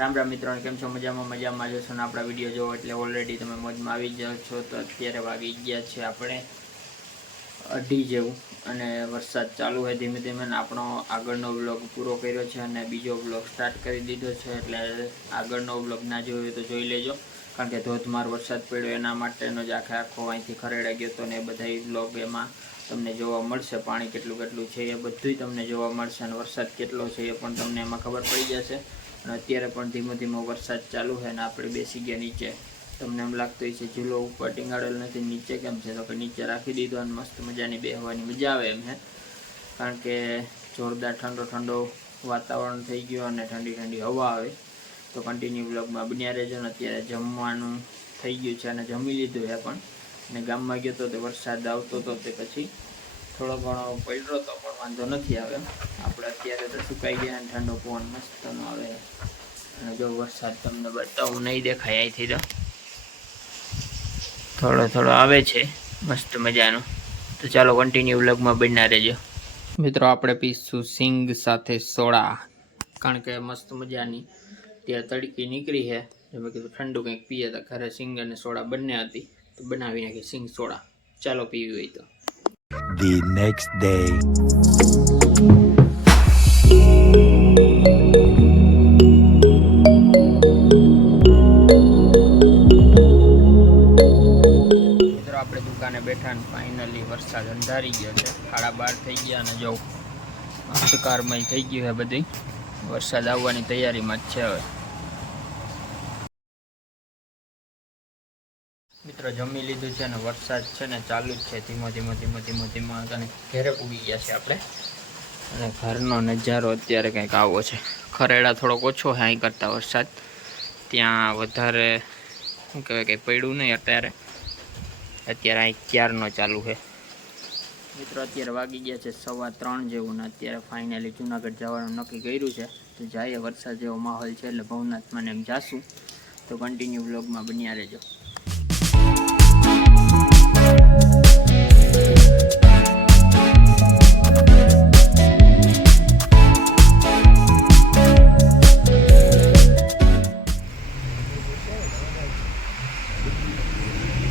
રામ રામ મિત્રો કેમ છો? મજામાં મજામાં જશો ને આપણા વીડિયો જોવો એટલે ઓલરેડી તમે મોજમાં આવી જાઓ છો તો અત્યારે વાગી ગયા છે આપણે અઢી જેવું અને વરસાદ ચાલુ હોય ધીમે ધીમે આપણો આગળનો બ્લોગ પૂરો કર્યો છે અને બીજો બ્લોગ સ્ટાર્ટ કરી દીધો છે એટલે આગળનો બ્લોગ ના જોયો તો જોઈ લેજો. કારણ કે ધોધમાર વરસાદ પડ્યો એના માટેનો જ આખે આખો અહીંથી ખરેડા ગયો હતો ને બધા બ્લોગ એમાં તમને જોવા મળશે, પાણી કેટલું કેટલું છે એ બધુંય તમને જોવા મળશે અને વરસાદ કેટલો છે એ પણ તમને એમાં ખબર પડી જશે. અને અત્યારે પણ ધીમો ધીમો વરસાદ ચાલુ છે અને આપણે બેસી ગયા નીચે. તમને એમ લાગતું છે ઝૂલો ઉપર ટીંગાડેલ નથી, નીચે કેમ છે? તો કે નીચે રાખી દીધો અને મસ્ત મજાની બેહવાની મજા આવે એમ છે કારણ કે જોરદાર ઠંડો ઠંડો વાતાવરણ થઈ ગયું અને ઠંડી ઠંડી હવા આવે. તો કન્ટિન્યુ બ્લોગમાં બન્યા રહેજો ને અત્યારે જમવાનું થઈ ગયું છે અને જમી લીધું છે પણ. અને ગામમાં ગયો તો તે વરસાદ આવતો હતો તે પછી થોડો ઘણો પડ્યો તો પણ વાંધો નથી આવે. આપણે અત્યારે તો સુકાઈ ગયા અને ઠંડો પવન મસ્તનો આવે. અને જો વરસાદ તમને બતાવું, નહીં દેખાય અહીંથી તો. થોડો થોડો આવે છે, મસ્ત મજાનો. તો ચાલો કન્ટિન્યુ વ્લોગમાં બનના રહેજો. મિત્રો, આપણે પીશું સિંગ સાથે સોડા. કારણ કે મસ્ત મજાની ત્યાં તડકી નીકળી છે. મેં કીધું ઠંડુ કંઈક પીએ તો ઘરે સિંગ અને સોડા બંને હતી. તો બનાવી નાખી સિંગ સોડા. ચાલો પીવી હોય તો. The next day. આપણે દુકાને બેઠા ને ફાઇનલી વરસાદ અંધારી ગયો છે. સાડા બાર થઈ ગયા અને જો અંધકારમય થઈ ગયું છે બધી વરસાદ આવવાની તૈયારીમાં જ છે હવે. મિત્રો જમી લીધું છે અને વરસાદ છે ને ચાલુ જ છે. ધીમો ધીમો ધીમો ધીમો ધીમો અને ઘેરે ઉગી ગયા છે આપણે. અને ઘરનો નજારો અત્યારે કંઈક આવો છે. ખરેડા થોડોક ઓછો છે અહીં કરતાં વરસાદ. ત્યાં વધારે, શું કહેવાય, કંઈ પડ્યું નહીં અત્યારે. અત્યારે અહીં ક્યારનો ચાલુ છે? મિત્રો અત્યારે વાગી ગયા છે સવા ત્રણ જેવું ને અત્યારે ફાઇનલી જુનાગઢ જવાનું નક્કી કર્યું છે. તો જઈએ વરસાદ જેવો માહોલ છે એટલે ભવનાથમાં ને એમ જાશું. તો કન્ટિન્યુ બ્લોગમાં બન્યા રહેજો.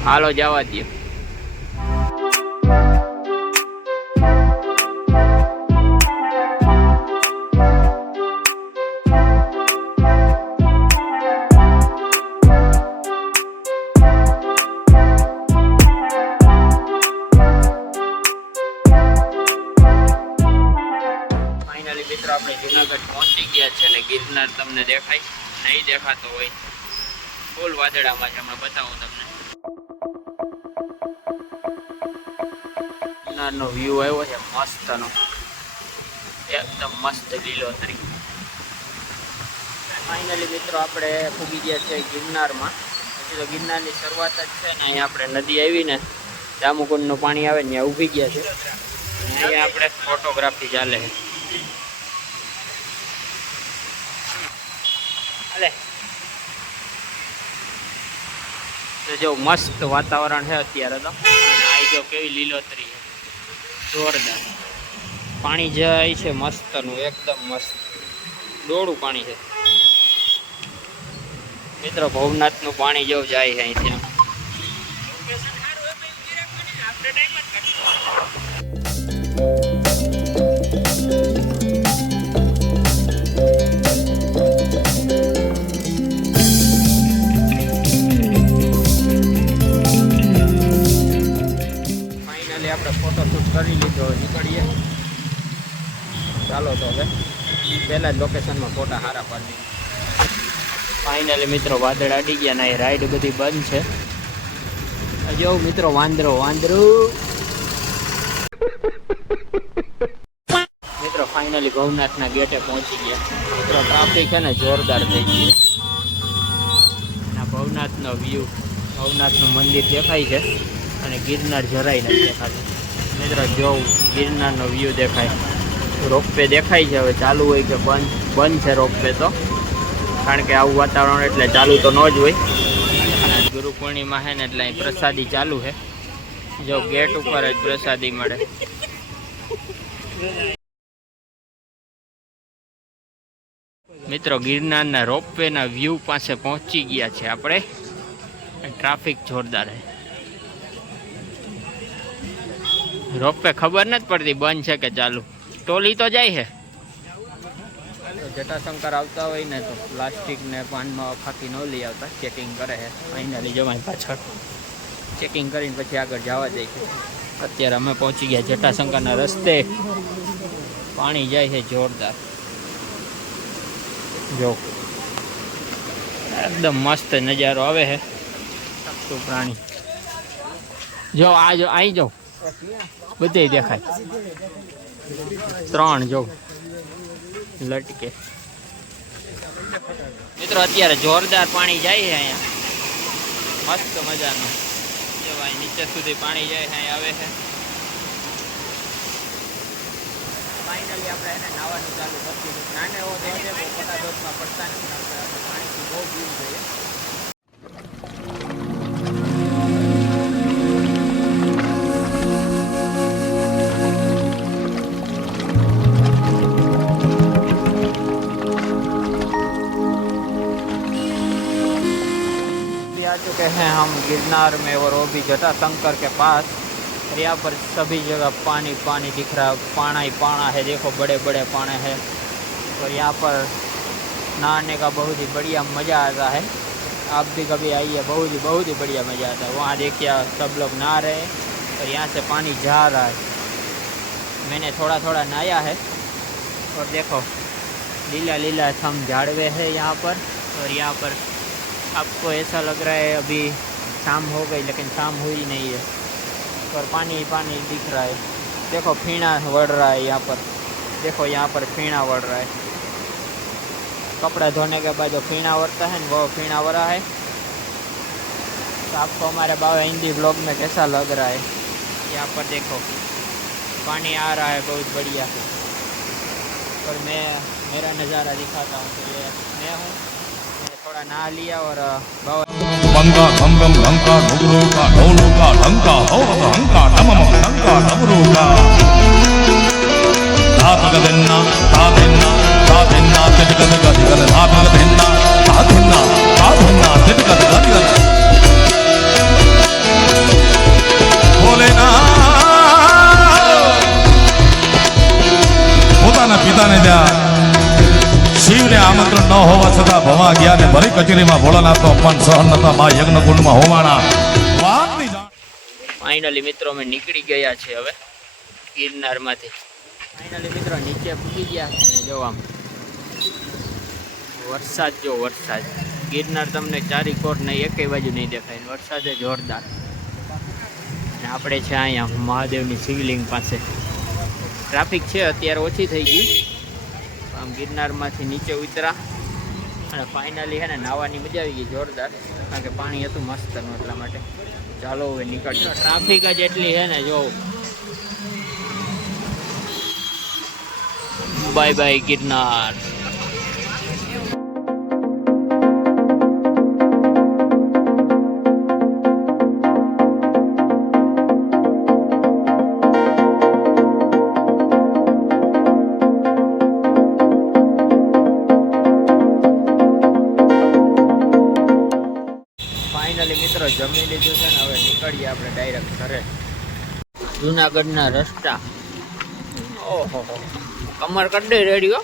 હાલો જવા દો આપણે જુનાગઢ પહોંચી ગયા છે અને ગિરનાર તમને દેખાય. નહીં દેખાતો હોય ફૂલ વાદળામાં છે, હમણાં બતાવું તમને. ગિરનારનો વ્યૂ આવ્યો છે, મસ્તનો. એકદમ મસ્ત લીલોતરી ફાઇનલી મિત્રો, આપણે પૂગી ગયા છે ગિરનારમાં. હજી તો ગિરનારની શરૂઆત જ છે ને, અહીંયા આપણે નદી આવીને દામુકુંડનું પાણી આવે ને, ત્યાં ઊભી ગયા છે. અહીંયા આપણે ફોટોગ્રાફી ચાલે છે. જો મસ્ત વાતાવરણ છે અત્યારે તો. અને જો કેવી લીલોતરી છે. જોરદાર. પાણી જાય છે મસ્તનું, એકદમ મસ્ત. ડોળું પાણી છે. મિત્રો, ભવનાથનું પાણી જેવું જાય છે અહીંથી. લોકેશનમાં ફોટા સારા પાડી ફાઇનલી મિત્રો વાદળ અડી ગયા એ રાઈડ બધી બંધ છે. જો મિત્રો વાંદરો વાંદરો. મિત્રો ફાઇનલી ભવનાથના ગેટે પહોંચી ગયા. મિત્રો ટ્રાફિક છે ને જોરદાર થઈ ગઈ ભવનાથનો વ્યૂ ભવનાથનું મંદિર દેખાય છે. અને ગિરનાર જરાય નથી દેખાતું. મિત્રો જોઉં ગિરનારનો વ્યૂ દેખાય. રોપવે દેખાય છે, હવે ચાલુ હોય કે બંધ. બંધ છે રોપવે તો. કારણ કે આવું વાતાવરણ એટલે ચાલુ તો ન જ હોય. ગુરુ પૂર્ણિમા છે ને એટલે અહીં પ્રસાદી ચાલુ છે જો ગેટ ઉપર જ પ્રસાદી મળે. મિત્રો, ગિરનારના રોપવેના વ્યૂ પાસે પહોંચી ગયા છે આપણે. ટ્રાફિક જોરદાર છે રોપવે ખબર નથી પડતી, બંધ છે કે ચાલુ. ટોલી તો જાય છે જટાશંકર આવતા હોય ને તો પ્લાસ્ટિક ને પાનમાં ફાંકી ન લઈ આવતા ચેકિંગ કરે છે. અહીંના લઈ જવાય પાછળ ચેકિંગ કરીને પછી આગળ જવા જાય છે. અત્યારે અમે પહોંચી ગયા જટાશંકરના રસ્તે. પાણી જાય છે જોરદાર. જો. એકદમ મસ્ત નજારો આવે છે. શું પ્રાણી. જો આ જો અહીં જો. બધે દેખાય. ત્રણ જો. લટકે. મિત્રો, અત્યારે જોરદાર પાણી જાય છે અહીંયા. મસ્ત મજાનું. જો નીચે સુધી પાણી જાય છે, અહીંયા આવે છે. ફાઇનલી આપણે એને નાવાનું ચાલુ કરી નાને એવો છે બહુ પડતા નથી પાણીથી બહુ ભીડ જોઈએ. हम गिरनार में और वो भी जटा शंकर के पास। और यहाँ पर सभी जगह पानी पानी दिख रहा पाना ही पाना है। देखो बड़े बड़े पाने हैं। और यहाँ पर नहाने का बहुत ही बढ़िया मज़ा आता है। आप भी कभी आइए, बहुत ही बहुत ही बढ़िया मज़ा आता है। वहाँ देखिए, सब लोग नहा रहे हैं और यहाँ से पानी जा रहा है। मैंने थोड़ा थोड़ा नहाया है। और देखो लीला लीला थम झाड़वे है यहाँ पर। और यहाँ पर आपको ऐसा लग रहा है अभी शाम हो गई, लेकिन शाम हुई नहीं है। और पानी ही पानी दिख रहा है। देखो, फीणा बढ़ रहा है यहाँ पर। देखो, यहाँ पर फीणा बढ़ रहा है। कपड़े धोने के बाद जो फीना बढ़ता है वो फीना बढ़ा है। तो आपको हमारे बाबा हिंदी ब्लॉग में कैसा लग रहा है? यहाँ पर देखो, पानी आ रहा है बहुत बढ़िया। और मैं, मेरा नज़ारा दिखाता हूँ। तो ये मैं हूँ, मैंने थोड़ा नहा लिया और बाबा ಮಂಗ ಕಂಗಂ ಲಂಕ ನುಗ್ರೋಕ ಡೌಲೋಕ ಲಂಕ ಹೌರದ ಹಂಕ ಟಮಮ ಲಂಕ ಡಬರೋಕ ಧಾತಗದೆನ್ನ ತಾದೆನ್ನ ತಾದೆನ್ನ ತೆಗದಗ ದಿಗದ ಧಾತಗದೆನ್ನ ತಾದೆನ್ನ હોવા ગયા ને ભરી કચેરીમાં ભોળાનાથનો અપમાન સહન નતા મા યજ્ઞકુંડમાં હોવાના ફાઇનલી મિત્રો અમે નીકળી ગયા છે હવે ગિરનારમાંથી. ફાઇનલી મિત્રો નીચે પૂગી ગયા છે ને જોવા. વરસાદ જો વરસાદ. ગિરનાર તમને ચારી કોર નહીં એકેય બાજુ નહીં દેખાય. વરસાદ વરસાદે જોરદાર. ને આપણે છે અહીંયા મહાદેવની શિવલિંગ પાસે. ટ્રાફિક છે અત્યારે ઓછી થઈ ગઈ આમ ગિરનારમાંથી નીચે ઉતરા. અને ફાઇનલી છે ને નાવાની મજા આવી ગઈ, જોરદાર. કારણ કે પાણી હતું મસ્તનું એટલા માટે. ચાલો હવે નીકળજો ટ્રાફિક જ એટલી છે ને, જો. બાય બાય ગિરનાર મિત્રો, જમી લીધું છે ને, હવે નીકળીએ આપણે ડાયરેક્ટ ઘરે. જુનાગઢના રસ્તા. ઓહો કમર દે રેડિયો